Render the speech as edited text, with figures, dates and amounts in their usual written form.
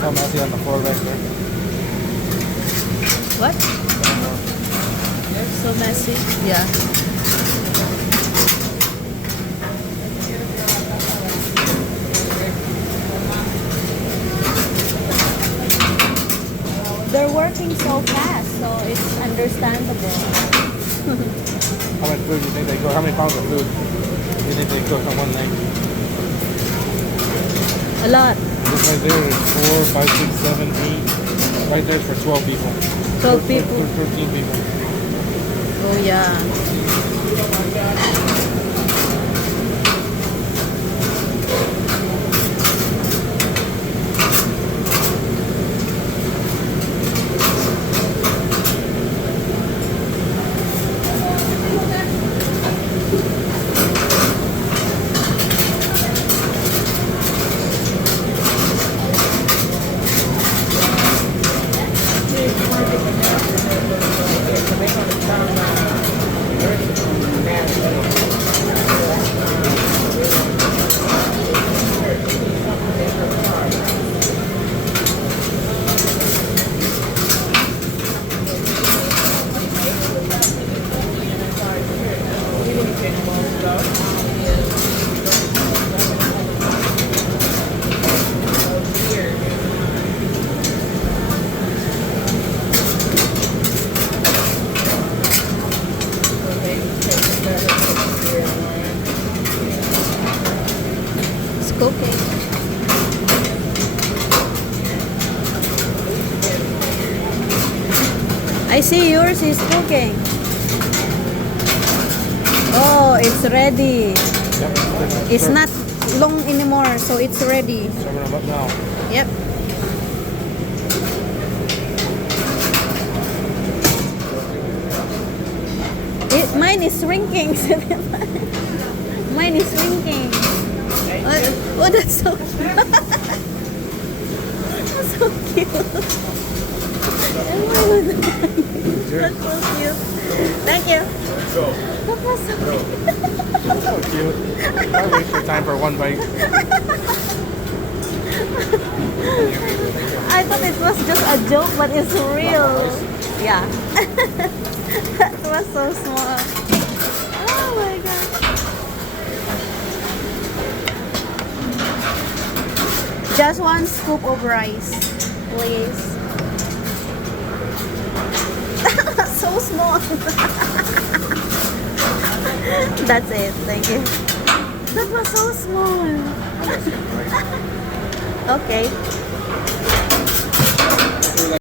So messy on the floor back there. What? So messy. Yeah. They're working so fast, so it's understandable. How much food do you think they cook? How many pounds of food do you think they cook on one night? A lot. This right there is 4, 5, 6, 7, 8. Right there's for 12 people. 12 people. 13 people. Oh yeah. It's cooking. I see yours is cooking. Oh, it's ready. Yep. It's not long anymore, so it's ready. Serving them up now. Yep. Mine is shrinking. Mine is shrinking. Oh, that's so that's so cute. Oh my God. That's so cute. Thank you. That was so cute. So cute. I waste your time for one bite. I thought it was just a joke, but it's real. Yeah. That was so small. Oh my God. Just one scoop of rice, please. That was so small. That's it. Thank you. That was so small. Okay.